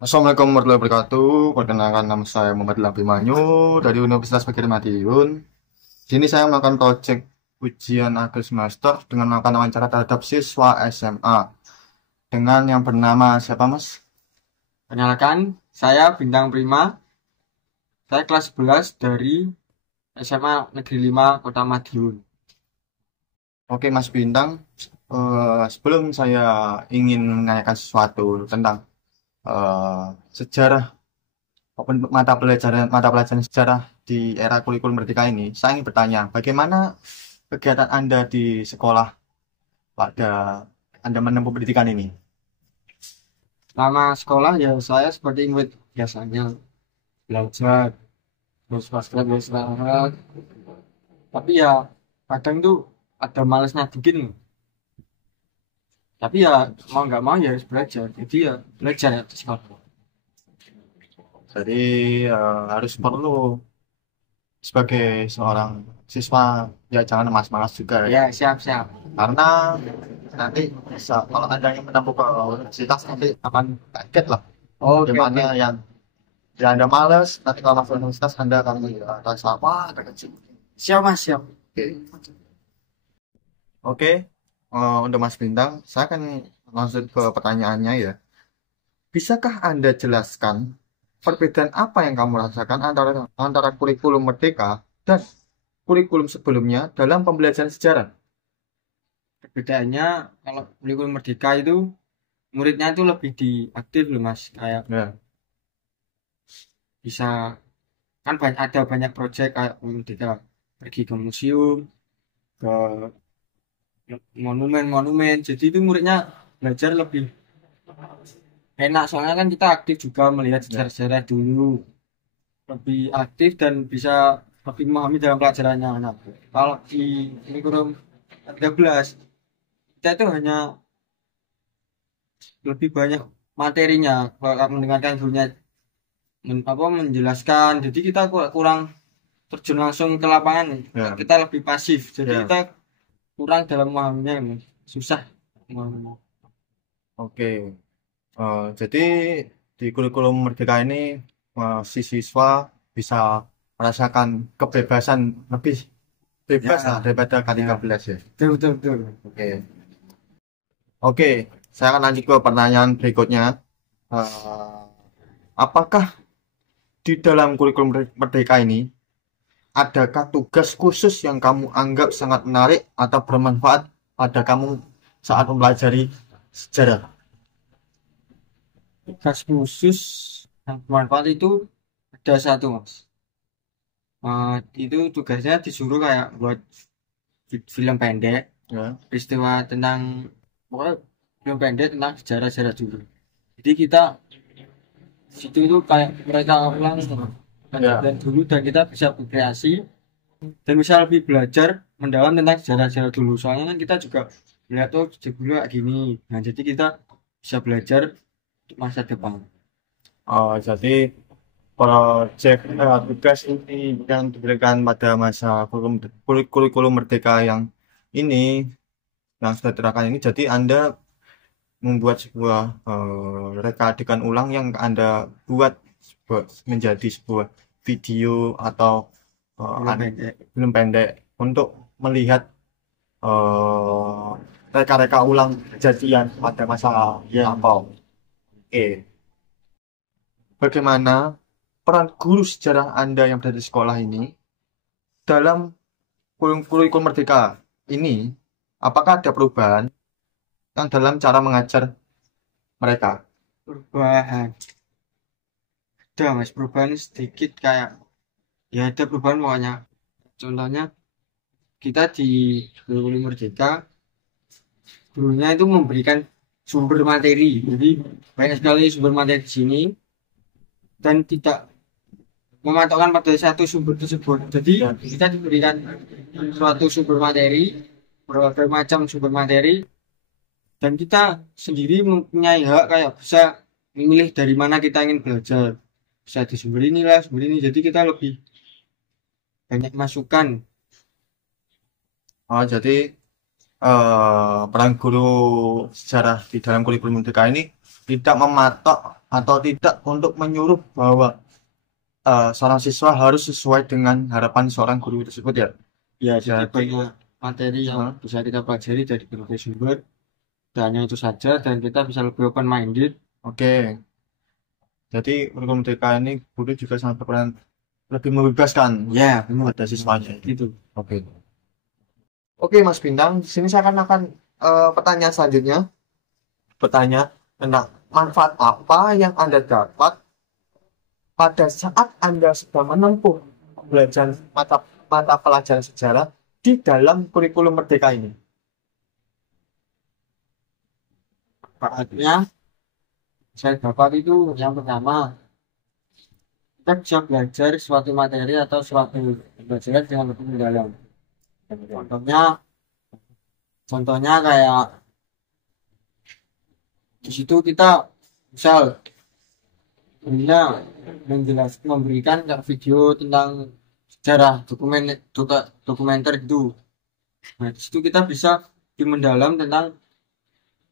Assalamualaikum warahmatullahi wabarakatuh. Perkenalkan nama saya Muhammad Labimanyu dari Universitas Pakir Madiun. Sini saya melakukan proyek ujian akhir semester dengan melakukan wawancara terhadap siswa SMA dengan yang bernama siapa Mas? Perkenalkan, saya Bintang Prima. Saya kelas 11 dari SMA Negeri 5 Kota Madiun. Oke Mas Bintang, sebelum saya ingin menanyakan sesuatu tentang eh, sejarah open mata pelajaran sejarah di era kurikulum merdeka ini, saya ingin bertanya, bagaimana kegiatan Anda di sekolah pada Anda menempuh pendidikan ini? Selama sekolah ya saya seperti murid biasanya belajar, terus pas istirahat. Tapi ya kadang tuh ada malesnya dikit nih. Tapi ya mau nggak mau ya harus belajar. Jadi ya belajar ya di sekolah. Jadi harus perlu sebagai seorang siswa ya jangan malas-malas juga ya. Ya siap-siap. Karena nanti bisa kalau Anda yang menempuh ke universitas nanti akan kaget lah. Oke Gimana oke. yang Anda males nanti kalau masuk universitas Anda akan rasa wah terkejut. Siap mas siap. Oke. Oke, untuk Mas Bintang, saya akan langsung ke pertanyaannya ya. Bisakah Anda jelaskan perbedaan apa yang kamu rasakan antara kurikulum Merdeka dan kurikulum sebelumnya dalam pembelajaran sejarah? Perbedaannya kalau kurikulum Merdeka itu muridnya itu lebih diaktif loh mas. Kayak Ya, bisa kan ada banyak proyek kayak kita pergi ke museum ke monumen-monumen jadi itu muridnya belajar lebih enak soalnya kan kita aktif juga melihat ya, sejarah-sejarah dulu lebih aktif dan bisa lebih memahami dalam pelajarannya. Nah, kalau di kurikulum 13 kita itu hanya lebih banyak materinya kalau mendengarkan gurunya menjelaskan jadi kita kurang terjun langsung ke lapangan nih. ya, Kita lebih pasif jadi ya. kita kurang dalam memahaminya ini. Susah memahaminya. Oke. Jadi di kurikulum Merdeka ini si siswa bisa merasakan kebebasan lebih bebas lah Ya, daripada ya, K13 ya. betul betul betul. Oke. Oke, saya akan lanjut ke pertanyaan berikutnya. Eh, apakah di dalam kurikulum Merdeka ini adakah tugas khusus yang kamu anggap sangat menarik atau bermanfaat pada kamu saat mempelajari sejarah? Tugas khusus yang bermanfaat itu ada satu mas. Itu tugasnya disuruh kayak buat film pendek Ya, peristiwa tentang pokoknya film pendek tentang sejarah-sejarah dulu. Jadi kita situ itu kayak mereka ulang ya. dan dulu dan kita bisa berkreasi dan bisa lebih belajar mendalam tentang sejarah-sejarah dulu. Soalnya kan kita juga melihat tuh dulu kayak gini. Nah jadi kita bisa belajar untuk masa depan. Jadi proyek tugas ini yang diberikan pada masa kurikulum Merdeka yang ini yang sudah diterapkan ini, jadi Anda membuat sebuah reka adegan ulang yang Anda buat menjadi sebuah video atau Film pendek. film pendek untuk melihat eh, reka-reka ulang kejadian pada masa Ya. lampau. Oke, bagaimana peran guru sejarah Anda yang berada di sekolah ini dalam kurikulum Merdeka ini? Apakah ada perubahan yang dalam cara mengajar mereka? Perubahan. Ada mas perubahan sedikit kayak ya ada perubahan pokoknya. Contohnya kita di kurikulum Merdeka gurunya itu memberikan sumber materi. Jadi banyak sekali sumber materi di sini dan tidak mematokkan pada satu sumber tersebut. Jadi Ya. kita diberikan suatu sumber materi, berbagai macam sumber materi, dan kita sendiri mempunyai hak kayak bisa memilih dari mana kita ingin belajar. Bisa di sumber inilah, sumber ini. Jadi kita lebih banyak masukan. Jadi peran guru sejarah di dalam kurikulum Merdeka ini tidak mematok atau tidak untuk menyuruh bahwa seorang siswa harus sesuai dengan harapan seorang guru tersebut ya. Ya, jadi Jadi, banyak materi yang uh, bisa kita pelajari dari berbagai sumber. Dan hanya itu saja, dan kita bisa lebih open minded. oke. Jadi kurikulum TK ini guru juga sangat berperan lebih membebaskan Ya, benar. pada siswanya. Gitu. Oke. Oke, Mas Bintang, di sini saya akan pertanyaan selanjutnya. Bertanya tentang manfaat apa yang Anda dapat pada saat Anda sedang menempuh belajar mata mata pelajaran sejarah di dalam kurikulum Merdeka ini. Manfaatnya saya dapat itu yang pertama, kita bisa belajar suatu materi atau suatu pembelajaran dengan lebih mendalam. Contohnya, contohnya kayak di situ kita misal punya memberikan kayak video tentang sejarah dokumenter gitu. Nah, di situ kita bisa lebih mendalam tentang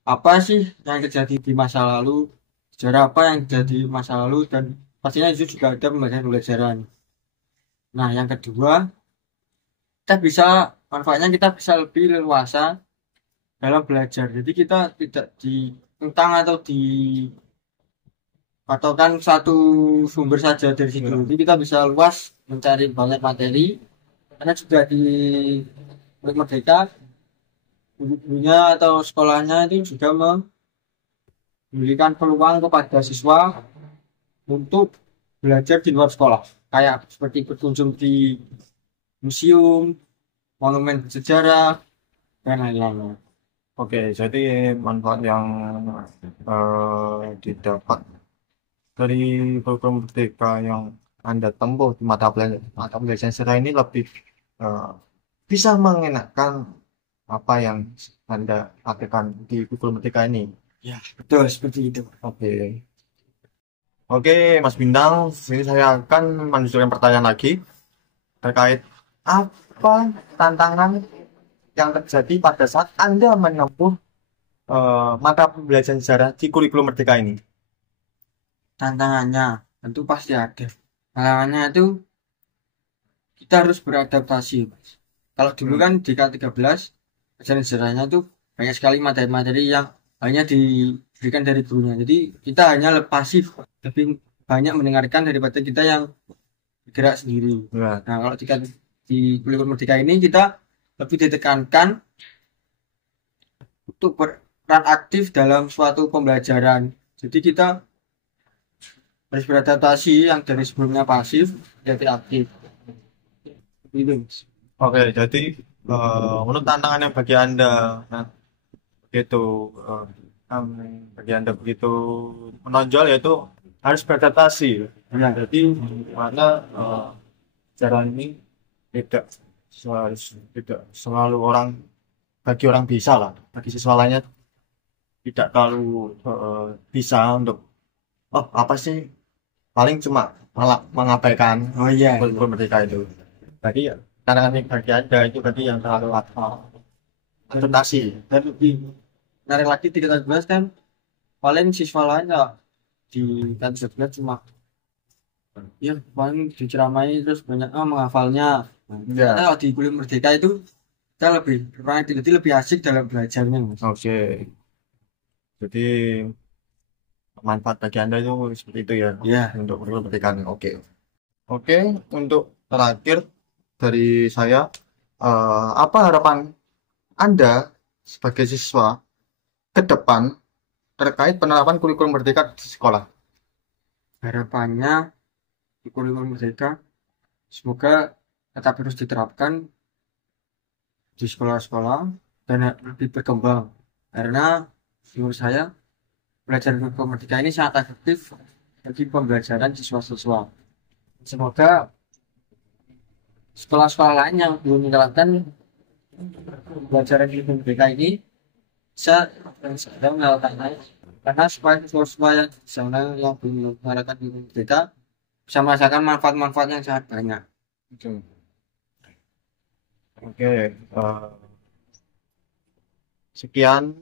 apa sih yang terjadi di masa lalu, sejarah apa yang terjadi di masa lalu, dan pastinya itu juga ada pembelajaran-pembelajaran. Nah, yang kedua, kita bisa manfaatnya kita bisa lebih leluasa dalam belajar. Jadi kita tidak ditentang atau dipatokan satu sumber saja dari situ. Jadi kita bisa luas mencari banyak materi. Karena juga di Merdeka, gurunya atau sekolahnya itu juga memberikan peluang kepada siswa untuk belajar di luar sekolah. Kayak seperti berkunjung di museum, monumen sejarah, dan lain-lain. Oke, jadi manfaat yang didapat dari kurikulum Merdeka yang Anda tempuh di mata pelajaran sejarah ini lebih eh, bisa mengenakan apa yang Anda lakukan di kurikulum Merdeka ini. Ya, betul seperti itu. Oke. Oke, Mas Bintang, sini saya akan melanjutkan pertanyaan lagi terkait apa tantangan yang terjadi pada saat Anda menempuh mata pembelajaran sejarah di kurikulum Merdeka ini. Tantangannya tentu pasti ada. Tantangannya itu kita harus beradaptasi, Mas. Kalau dulu kan di K13 pelajaran sejarahnya tuh banyak sekali materi-materi yang hanya diberikan dari gurunya. Jadi kita hanya pasif, lebih banyak mendengarkan daripada kita yang bergerak sendiri. Ya. Nah, kalau di kurikulum Merdeka ini kita lebih ditekankan untuk berperan aktif dalam suatu pembelajaran. Jadi kita harus beradaptasi yang dari sebelumnya pasif jadi aktif. Gitu. Oke, jadi menurut tantangan yang bagi Anda nah, begitu eh, bagi Anda begitu menonjol yaitu harus beradaptasi. Nah, Jadi mana cara ini tidak tidak selalu bagi orang bisa lah, bagi siswa lainnya tidak terlalu bisa untuk apa sih paling cuma malah mengabaikan oh iya, kurikulum Merdeka itu. Tadi ya tantangan yang bagi Anda itu tadi yang terlalu adaptasi. dan lebih menarik lagi di K13 kan paling siswa lain ya di K13 cuma ya paling diceramai terus banyak menghafalnya. Ya. Kalau di kuliah Merdeka itu kita lebih jadi lebih asik dalam belajarnya, Mas. Oke. Jadi manfaat bagi Anda itu seperti itu ya. Ya, Untuk kurikulum Merdeka. Oke. Oke, untuk terakhir dari saya apa harapan Anda sebagai siswa ke depan terkait penerapan kurikulum Merdeka di sekolah? harapannya di kuliah Merdeka semoga tetap terus diterapkan di sekolah-sekolah dan lebih berkembang karena menurut saya belajar kurikulum Merdeka ini sangat efektif bagi pembelajaran siswa-siswa. Semoga sekolah-sekolah lain yang belum menerapkan pembelajaran kurikulum Merdeka ini bisa dan sedang melakukannya karena supaya siswa-siswa yang di sana yang belum menerapkan kurikulum Merdeka bisa merasakan manfaat-manfaat yang sangat banyak. Oke, sekian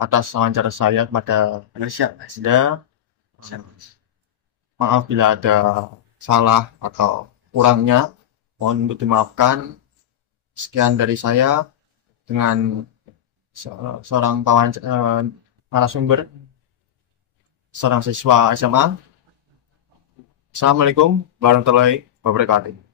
atas wawancara saya kepada Ya, siap Mas. Anda. Siap Mas. Maaf bila ada salah atau kurangnya, mohon untuk dimaafkan. Sekian dari saya dengan seorang narasumber, seorang siswa SMA. Assalamualaikum warahmatullahi wabarakatuh.